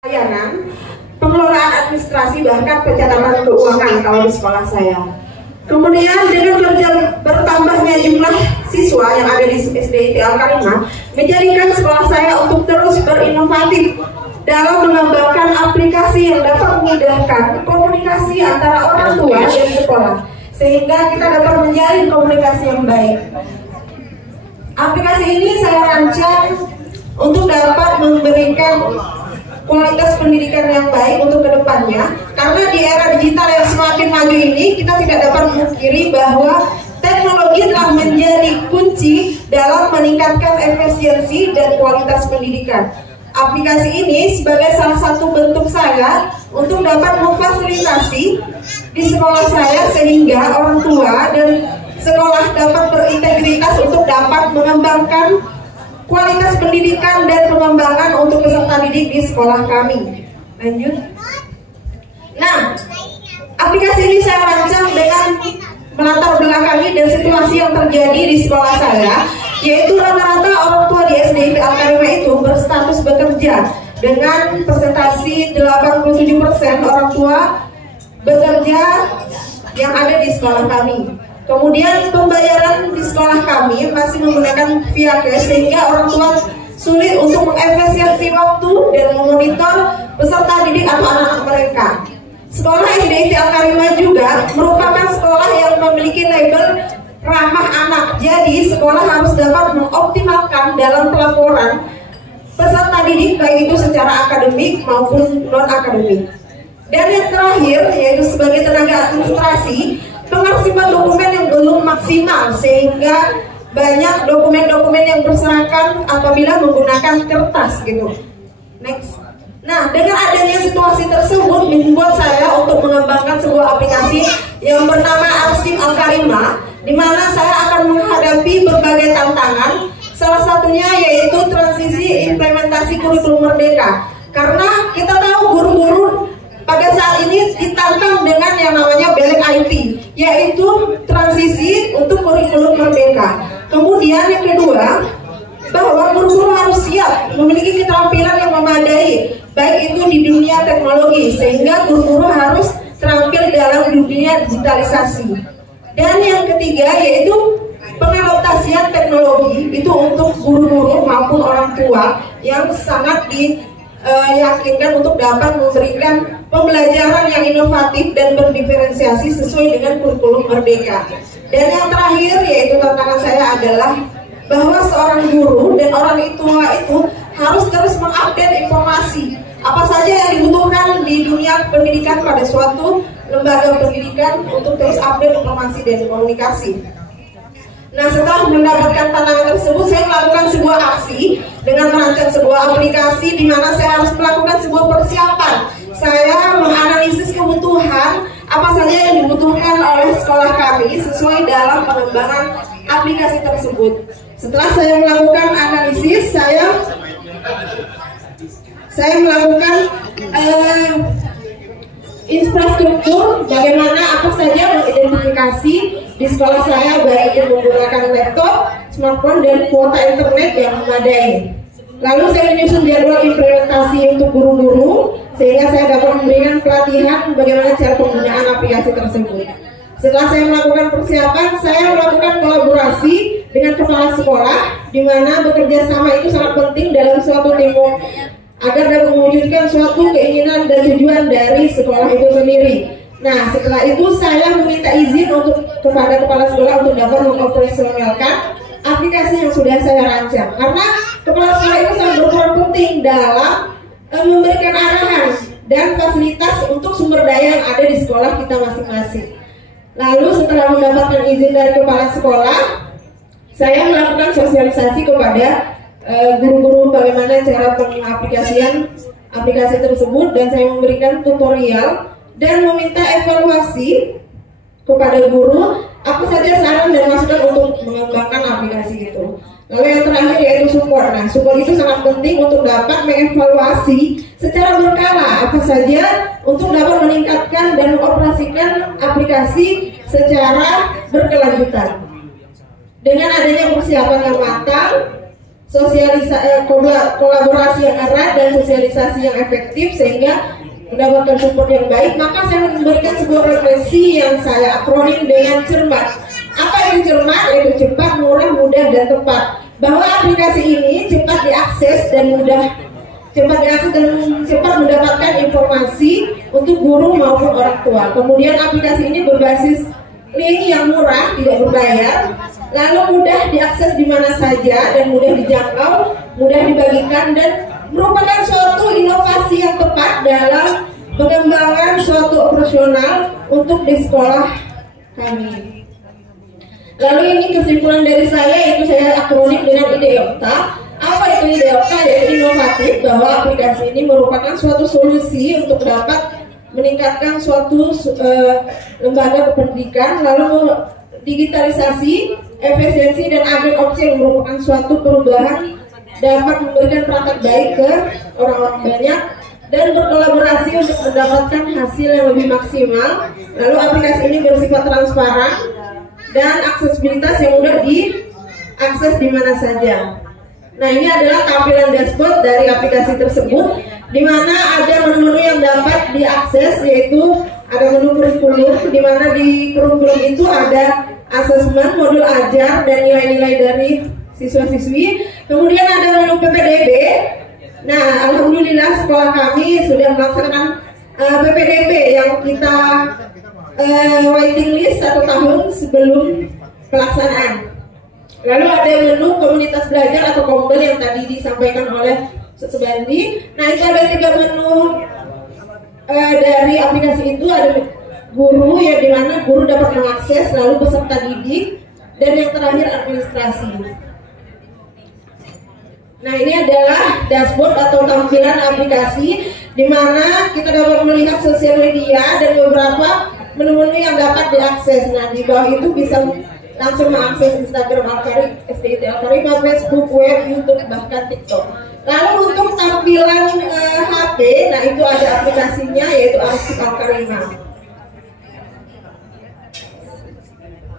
Layanan, pengelolaan administrasi, bahkan pencatatan keuangan kalau di sekolah saya. Kemudian dengan bertambahnya jumlah siswa yang ada di SDIT Al-Karimah menjadikan sekolah saya untuk terus berinovatif dalam mengembangkan aplikasi yang dapat memudahkan komunikasi antara orang tua dan sekolah, sehingga kita dapat menjalin komunikasi yang baik. Aplikasi ini saya rancang untuk dapat memberikan kualitas pendidikan yang baik untuk kedepannya, karena di era digital yang semakin maju ini kita tidak dapat memungkiri bahwa teknologi telah menjadi kunci dalam meningkatkan efisiensi dan kualitas pendidikan. Aplikasi ini sebagai salah satu bentuk saya untuk dapat memfasilitasi di sekolah saya sehingga orang tua dan sekolah dapat berintegritas untuk dapat mengembangkan kualitas pendidikan dan pengembangan untuk peserta didik di sekolah kami. Lanjut. Nah, aplikasi ini saya rancang dengan melatar belakangi dan situasi yang terjadi di sekolah saya, yaitu rata-rata orang tua di SDIT Al-Karimah itu berstatus bekerja dengan persentasi 87% orang tua bekerja yang ada di sekolah kami. Kemudian pembayaran di sekolah kami masih menggunakan via cash, sehingga orang tua sulit untuk mengefisiensi waktu dan memonitor peserta didik atau anak-anak mereka. Sekolah SDIT Al-Karimah juga merupakan sekolah yang memiliki label ramah anak. Jadi sekolah harus dapat mengoptimalkan dalam pelaporan peserta didik, baik itu secara akademik maupun non-akademik. Dan yang terakhir yaitu sebagai tenaga administrasi, pengarsipan dokumen yang belum maksimal, sehingga banyak dokumen-dokumen yang berserakan apabila menggunakan kertas gitu. Next. Nah, dengan adanya situasi tersebut membuat saya untuk mengembangkan sebuah aplikasi yang bernama Arsip Al-Karimah, di mana saya akan menghadapi berbagai tantangan. Salah satunya yaitu transisi implementasi kurikulum merdeka. Karena kita tahu guru-guru pada saat ini ditantang dengan yang namanya belek IT, yaitu transisi untuk kurikulum merdeka. Kemudian yang kedua, bahwa guru-guru harus siap memiliki keterampilan yang memadai, baik itu di dunia teknologi, sehingga guru-guru harus terampil dalam dunia digitalisasi. Dan yang ketiga yaitu pengadoptasian teknologi itu untuk guru-guru maupun orang tua yang sangat diyakinkan untuk dapat memberikan pembelajaran yang inovatif dan berdiferensiasi sesuai dengan kurikulum merdeka. Dan yang terakhir yaitu tantangan saya adalah bahwa seorang guru dan orang tua itu harus terus mengupdate informasi apa saja yang dibutuhkan di dunia pendidikan pada suatu lembaga pendidikan untuk terus update informasi dan komunikasi. Nah, setelah mendapatkan tantangan tersebut, saya melakukan sebuah aksi dengan merancang sebuah aplikasi di mana saya harus melakukan sebuah persiapan. Saya menganalisis kebutuhan apa saja yang dibutuhkan oleh sekolah kami sesuai dalam pengembangan aplikasi tersebut. Setelah saya melakukan analisis, saya melakukan infrastruktur, bagaimana apa saja mengidentifikasi di sekolah saya, baik itu menggunakan laptop, smartphone, dan kuota internet yang memadai. Lalu saya menyusun jadwal implementasi untuk guru-guru, sehingga saya dapat memberikan pelatihan bagaimana cara penggunaan aplikasi tersebut. Setelah saya melakukan persiapan, saya melakukan kolaborasi dengan kepala sekolah, di mana bekerja sama itu sangat penting dalam suatu teamwork agar dapat mewujudkan suatu keinginan dan tujuan dari sekolah itu sendiri. Nah, setelah itu saya meminta izin kepada kepala sekolah untuk dapat mengoperasionalkan aplikasi yang sudah saya rancang, karena kepala sekolah itu sangat berperan penting dalam memberikan arahan dan fasilitas untuk sumber daya yang ada di sekolah kita masing-masing. Lalu setelah mendapatkan izin dari kepala sekolah, saya melakukan sosialisasi kepada guru-guru bagaimana cara pengaplikasian aplikasi tersebut, dan saya memberikan tutorial dan meminta evaluasi kepada guru apa saja saran dan masukan untuk mengembangkan aplikasi itu. Lalu yang terakhir yaitu support. Nah, support itu sangat penting untuk dapat mengevaluasi secara berkala apa saja untuk dapat meningkatkan dan mengoperasikan aplikasi secara berkelanjutan. Dengan adanya persiapan yang matang, kolaborasi yang erat dan sosialisasi yang efektif sehingga mendapatkan support yang baik, maka saya memberikan sebuah referensi yang saya akronim dengan CERMAT. Apa itu CERMAT? Yaitu cepat, murah, mudah, dan tepat. Bahwa aplikasi ini cepat diakses dan cepat mendapatkan informasi untuk guru maupun orang tua. Kemudian aplikasi ini berbasis link yang murah, tidak berbayar, lalu mudah diakses di mana saja dan mudah dijangkau, mudah dibagikan, dan merupakan suatu inovasi yang tepat dalam pengembangan suatu operasional untuk di sekolah kami. Lalu ini kesimpulan dari saya, itu saya akronim dengan IDEOKTA. Apa itu IDEOKTA? Yaitu inovatif, bahwa aplikasi ini merupakan suatu solusi untuk dapat meningkatkan suatu lembaga pendidikan, lalu digitalisasi, efisiensi, dan upgrade opsi yang merupakan suatu perubahan dapat memberikan praktek baik ke orang-orang banyak dan berkolaborasi untuk mendapatkan hasil yang lebih maksimal. Lalu aplikasi ini bersifat transparan dan aksesibilitas yang mudah diakses di mana saja. Nah, ini adalah tampilan dashboard dari aplikasi tersebut, di mana ada menu-menu yang dapat diakses, yaitu ada menu kurikulum, di mana di kurikulum itu ada asesmen, modul ajar, dan nilai-nilai dari siswa-siswi. Kemudian ada menu PPDB. Nah, alhamdulillah sekolah kami sudah melaksanakan PPDB yang kita waiting list 1 tahun sebelum pelaksanaan. Lalu ada menu komunitas belajar atau Kombel yang tadi disampaikan oleh Subandi. Nah, itu ada 3 menu dari aplikasi itu. Ada guru, ya, di mana guru dapat mengakses, lalu peserta didik, dan yang terakhir administrasi. Nah, ini adalah dashboard atau tampilan aplikasi, di mana kita dapat melihat sosial media dan beberapa menu-menu yang dapat diakses. Nah, di bawah itu bisa langsung mengakses Instagram Al-Karim, SDIT Al-Karim, Facebook, web, YouTube, bahkan TikTok. Lalu untuk tampilan HP, nah itu ada aplikasinya, yaitu Arsip Al-Karimah.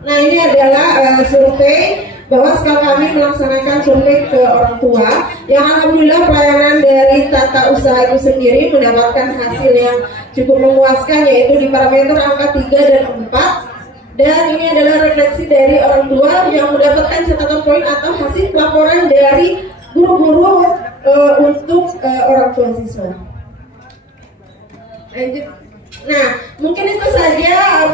Nah, ini adalah survei, bahwa sekarang kami melaksanakan survei ke orang tua, yang alhamdulillah pelayanan dari tata usaha itu sendiri mendapatkan hasil yang cukup memuaskan, yaitu di parameter angka 3 dan 4. Dan ini adalah refleksi dari orang tua yang mendapatkan catatan poin atau hasil laporan dari guru-guru untuk orang tua siswa. Nah, mungkin itu saja